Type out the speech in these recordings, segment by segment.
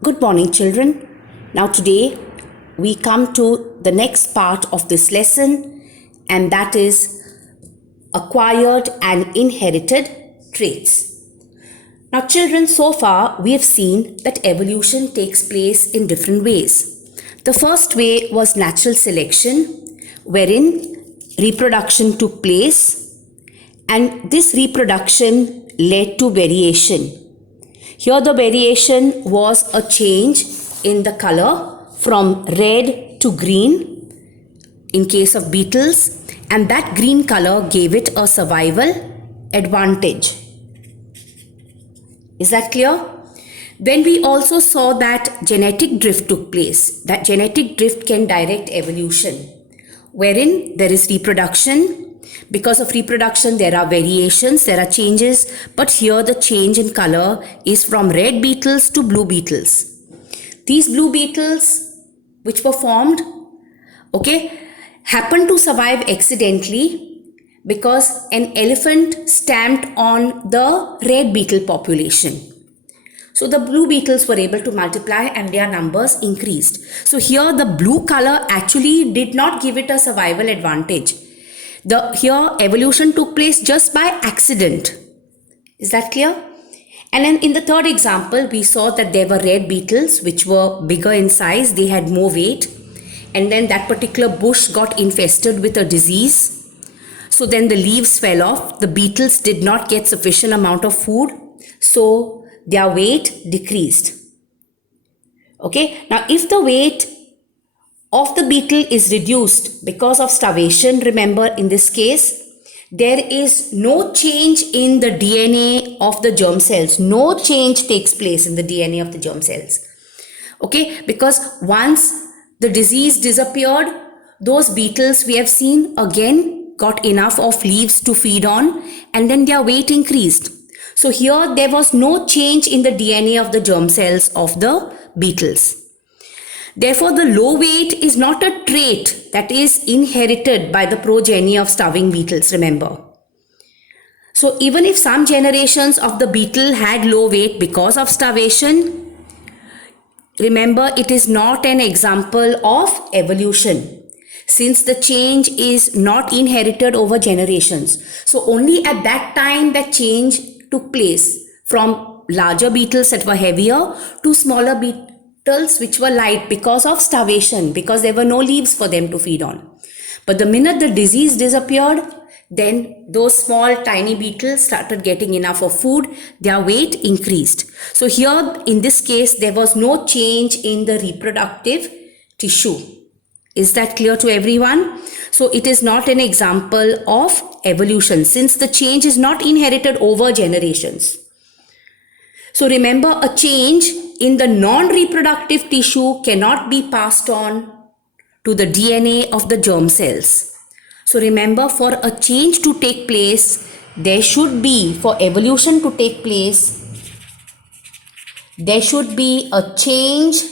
Good morning, children. Now, today we come to the next part of this lesson, and that is acquired and inherited traits. Now, children, so far we have seen that evolution takes place in different ways. The first way was natural selection, wherein reproduction took place, and this reproduction led to variation. Here the variation was a change in the color from red to green in case of beetles, and that green color gave it a survival advantage. Is that clear? Then we also saw that genetic drift took place. That genetic drift can direct evolution, wherein there is reproduction. Because of reproduction, there are variations, there are changes, but here the change in color is from red beetles to blue beetles. These blue beetles, which were formed, happened to survive accidentally because an elephant stamped on the red beetle population. So the blue beetles were able to multiply and their numbers increased. So here the blue color actually did not give it a survival advantage. Here evolution took place just by accident. Is that clear? And then in the third example, we saw that there were red beetles which were bigger in size, they had more weight, and then that particular bush got infested with a disease. So then the leaves fell off, the beetles did not get sufficient amount of food, so their weight decreased. Now if the weight of the beetle is reduced because of starvation, remember in this case, there is no change in the DNA of the germ cells. No change takes place in the DNA of the germ cells. Because once the disease disappeared, those beetles we have seen again got enough of leaves to feed on, and then their weight increased. So here there was no change in the DNA of the germ cells of the beetles. Therefore, the low weight is not a trait that is inherited by the progeny of starving beetles, remember. So even if some generations of the beetle had low weight because of starvation, remember it is not an example of evolution, since the change is not inherited over generations. So only at that time that change took place from larger beetles that were heavier to smaller beetles which were light because of starvation, because there were no leaves for them to feed on. But the minute the disease disappeared, then those small tiny beetles started getting enough of food, their weight increased. So here in this case, there was no change in the reproductive tissue. Is that clear to everyone? So it is not an example of evolution, since the change is not inherited over generations. So remember, a change in the non-reproductive tissue cannot be passed on to the DNA of the germ cells. So remember, for a change to take place, there should be, for evolution to take place, there should be a change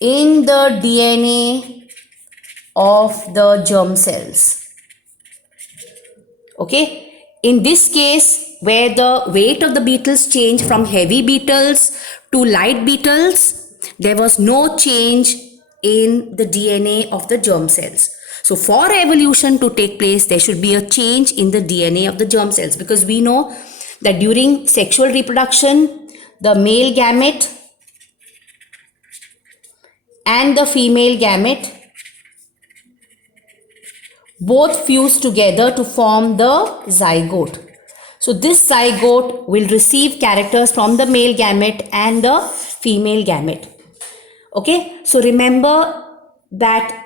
in the DNA of the germ cells. In this case, where the weight of the beetles changed from heavy beetles to light beetles, there was no change in the DNA of the germ cells. So for evolution to take place, there should be a change in the DNA of the germ cells, because we know that during sexual reproduction, the male gamete and the female gamete both fuse together to form the zygote. So this zygote will receive characters from the male gamete and the female gamete. So remember that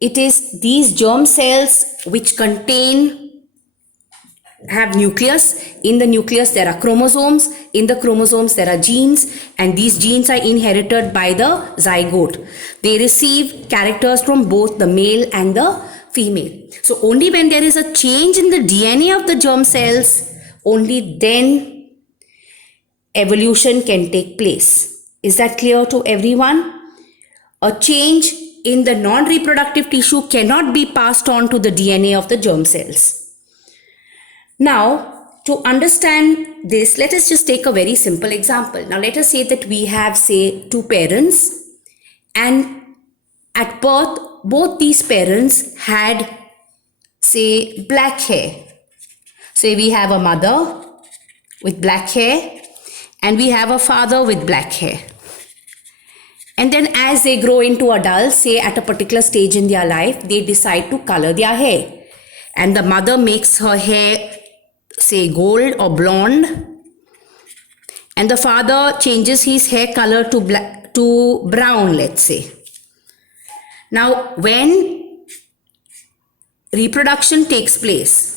it is these germ cells which have nucleus. In the nucleus there are chromosomes. In the chromosomes there are genes, and these genes are inherited by the zygote. They receive characters from both the male and the female. So only when there is a change in the DNA of the germ cells, only then evolution can take place. Is that clear to everyone? A change in the non-reproductive tissue cannot be passed on to the DNA of the germ cells. Now, to understand this, let us just take a very simple example. Now, let us say that we have, say, two parents, and at birth, both these parents had, say, black hair. Say we have a mother with black hair and we have a father with black hair. And then as they grow into adults, say at a particular stage in their life, they decide to color their hair. And the mother makes her hair, say, gold or blonde. And the father changes his hair color to brown, let's say. Now, when reproduction takes place,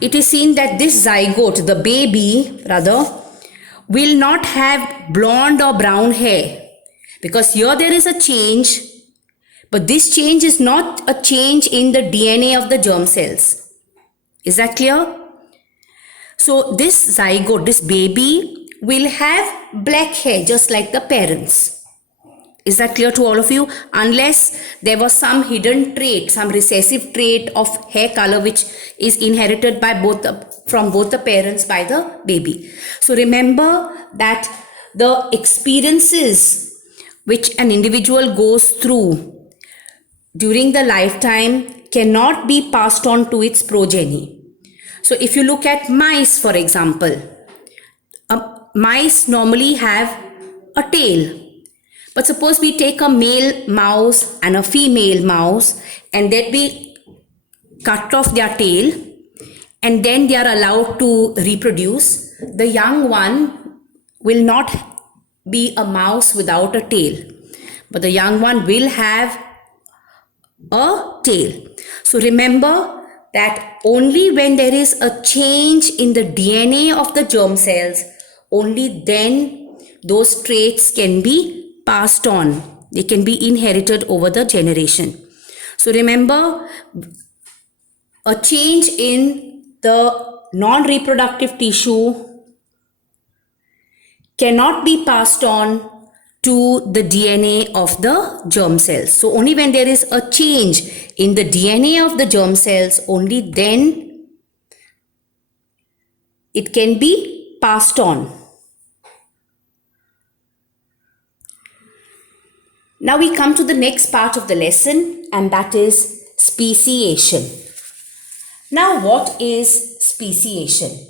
it is seen that this zygote, the baby rather, will not have blonde or brown hair, because here there is a change, but this change is not a change in the DNA of the germ cells. Is that clear? So this zygote, this baby, will have black hair just like the parents. Is that clear to all of you? Unless there was some hidden trait, some recessive trait of hair color which is inherited by from both the parents by the baby. So remember that the experiences which an individual goes through during the lifetime cannot be passed on to its progeny. So if you look at mice, for example, mice normally have a tail. But suppose we take a male mouse and a female mouse, and then we cut off their tail, and then they are allowed to reproduce. The young one will not be a mouse without a tail, but the young one will have a tail. So remember that only when there is a change in the DNA of the germ cells, only then those traits can be passed on. They can be inherited over the generation. So remember, a change in the non-reproductive tissue cannot be passed on to the DNA of the germ cells. So only when there is a change in the DNA of the germ cells, only then it can be passed on. Now we come to the next part of the lesson, and that is speciation. Now what is speciation?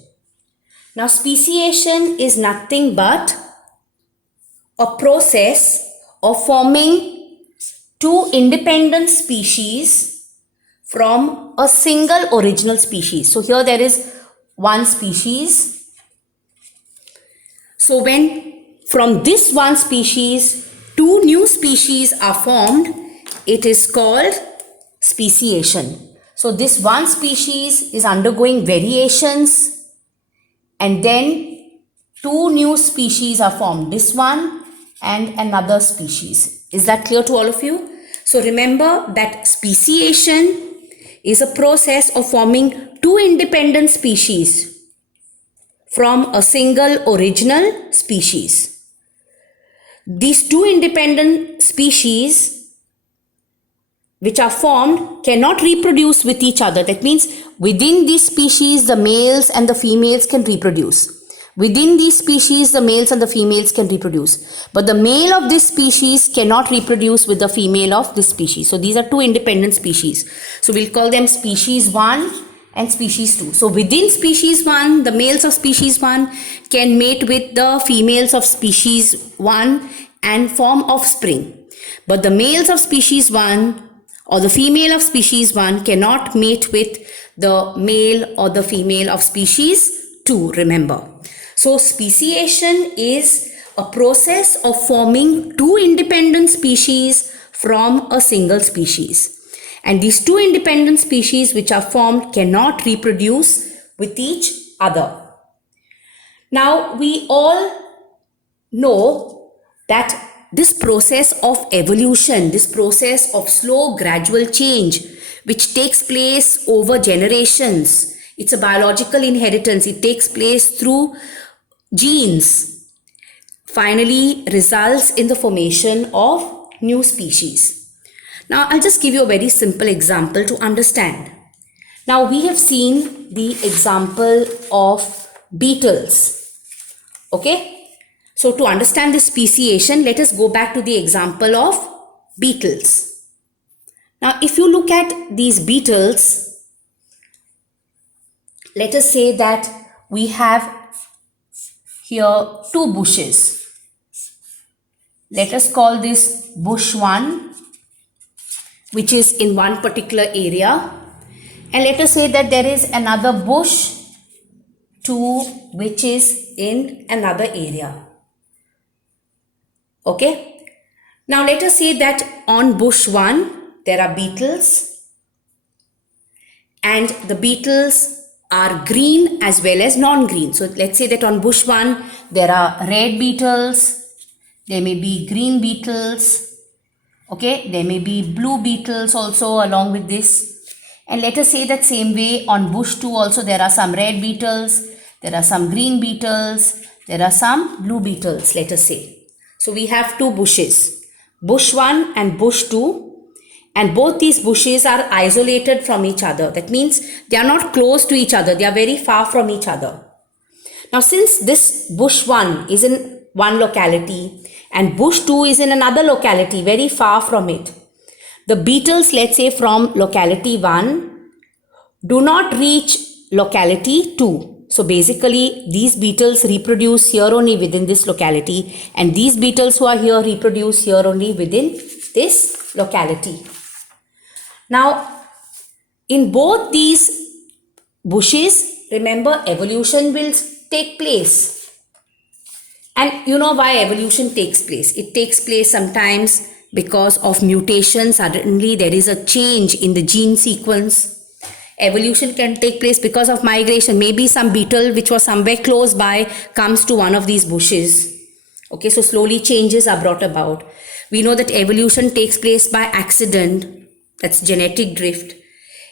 Now speciation is nothing but a process of forming two independent species from a single original species. So here there is one species. So when from this one species two new species are formed, it is called speciation. So this one species is undergoing variations, and then two new species are formed, this one and another species. Is that clear to all of you? So remember that speciation is a process of forming two independent species from a single original species. These two independent species which are formed cannot reproduce with each other. That means within these species, the males and the females can reproduce. Within these species, the males and the females can reproduce. But the male of this species cannot reproduce with the female of this species. So these are two independent species. So we'll call them species 1 and species 2. So within species 1, the males of species 1 can mate with the females of species 1 and form offspring. But the males of species 1 or the female of species 1 cannot mate with the male or the female of species 2, remember. So speciation is a process of forming two independent species from a single species. And these two independent species which are formed cannot reproduce with each other. Now we all know that this process of evolution, this process of slow gradual change which takes place over generations, it's a biological inheritance. It takes place through genes, finally results in the formation of new species. Now I'll just give you a very simple example to understand. Now we have seen the example of beetles. Okay. So to understand this speciation, let us go back to the example of beetles. Now if you look at these beetles, let us say that we have here two bushes. Let us call this bush 1, which is in one particular area, and let us say that there is another bush 2 which is in another area. Okay. Now let us say that on bush 1 there are beetles, and the beetles are green as well as non-green. So let's say that on bush 1 there are red beetles, there may be green beetles, okay, there may be blue beetles also along with this. And let us say that same way on bush 2 also there are some red beetles, there are some green beetles, there are some blue beetles, let us say. So we have two bushes, bush 1 and bush 2, and both these bushes are isolated from each other. That means they are not close to each other, they are very far from each other. Now since this bush 1 is in one locality and bush 2 is in another locality very far from it, the beetles, let's say from locality 1, do not reach locality 2. So basically these beetles reproduce here only within this locality, and these beetles who are here reproduce here only within this locality. Now in both these bushes, remember, evolution will take place. And you know why evolution takes place. It takes place sometimes because of mutation. Suddenly there is a change in the gene sequence. Evolution can take place because of migration. Maybe some beetle which was somewhere close by comes to one of these bushes. Okay, so slowly changes are brought about. We know that evolution takes place by accident. That's genetic drift.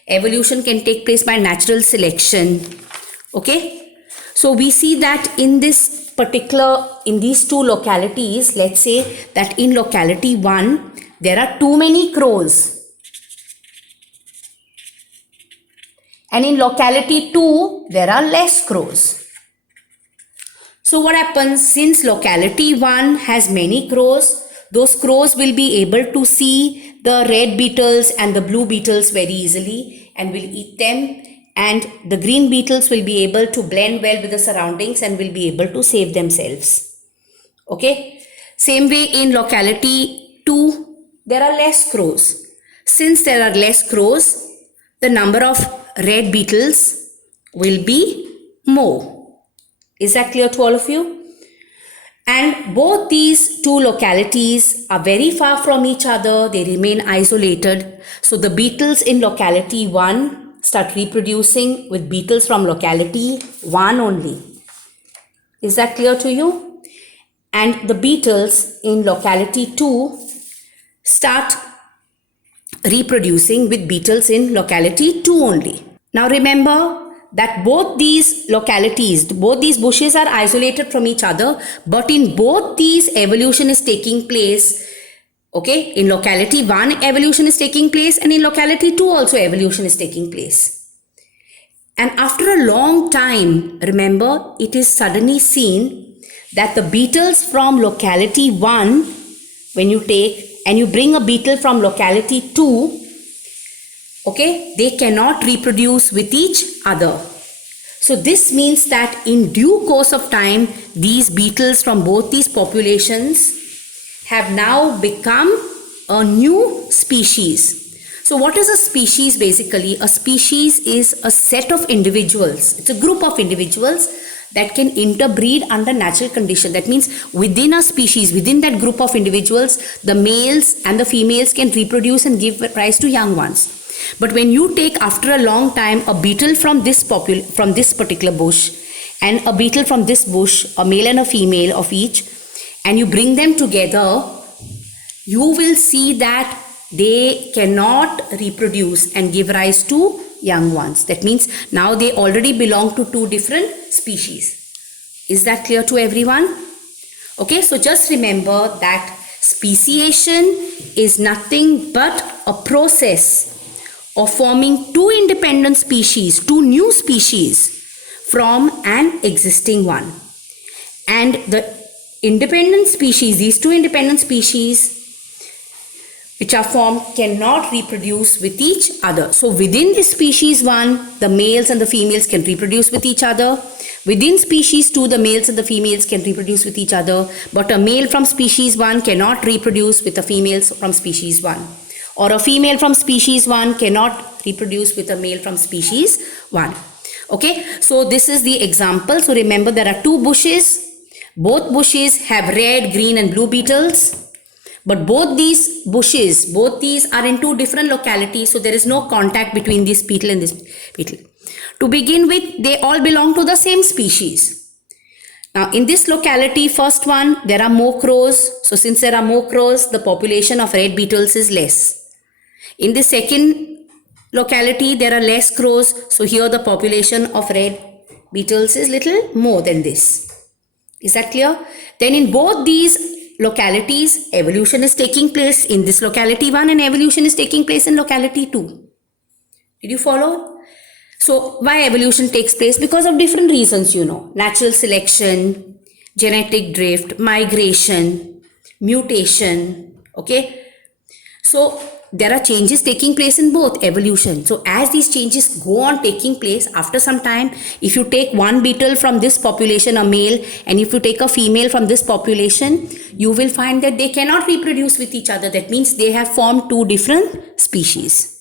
Evolution can take place by natural selection. Okay, so we see that in this particular, in these two localities, let's say that in locality 1 there are too many crows, and in locality 2 there are less crows. So what happens, since locality 1 has many crows, those crows will be able to see the red beetles and the blue beetles very easily and will eat them, and the green beetles will be able to blend well with the surroundings and will be able to save themselves. Okay, same way in locality 2 there are less crows. Since there are less crows, the number of red beetles will be more. Is that clear to all of you? And both these two localities are very far from each other, they remain isolated. So the beetles in locality 1 start reproducing with beetles from locality 1 only. Is that clear to you? And the beetles in locality 2 start reproducing with beetles in locality 2 only. Now remember that both these localities, both these bushes are isolated from each other, but in both these evolution is taking place. Okay, in locality 1 evolution is taking place, and in locality 2 also evolution is taking place. And after a long time, remember, it is suddenly seen that the beetles from locality 1, when you take and you bring a beetle from locality 2, okay, they cannot reproduce with each other. So this means that in due course of time, these beetles from both these populations have now become a new species. So what is a species basically? A species is a set of individuals. It's a group of individuals that can interbreed under natural condition. That means within a species, within that group of individuals, the males and the females can reproduce and give rise to young ones. But when you take after a long time a beetle from this particular bush and a beetle from this bush, a male and a female of each, and you bring them together, you will see that they cannot reproduce and give rise to young ones. That means now they already belong to two different species. Is that clear to everyone? Okay, so just remember that speciation is nothing but a process of forming two independent species, two new species from an existing one. And the independent species, these two independent species which are formed cannot reproduce with each other. So within this species 1, the males and the females can reproduce with each other. Within species 2, the males and the females can reproduce with each other. But a male from species 1 cannot reproduce with a female from species 1. Or a female from species 1 cannot reproduce with a male from species 1. Okay, so this is the example. So remember, there are two bushes. Both bushes have red, green and blue beetles. But both these bushes, both these are in two different localities. So there is no contact between this beetle and this beetle. To begin with, they all belong to the same species. Now in this locality, first one, there are more crows. So since there are more crows, the population of red beetles is less. In the second locality, there are less crows. So here the population of red beetles is little more than this. Is that clear? Then in both these localities, evolution is taking place in this locality 1 and evolution is taking place in locality 2. Did you follow? So why evolution takes place? Because of different reasons, you know. Natural selection, genetic drift, migration, mutation. Okay. So there are changes taking place in both evolution. So as these changes go on taking place, after some time, if you take one beetle from this population, a male, and if you take a female from this population, you will find that they cannot reproduce with each other. That means they have formed two different species.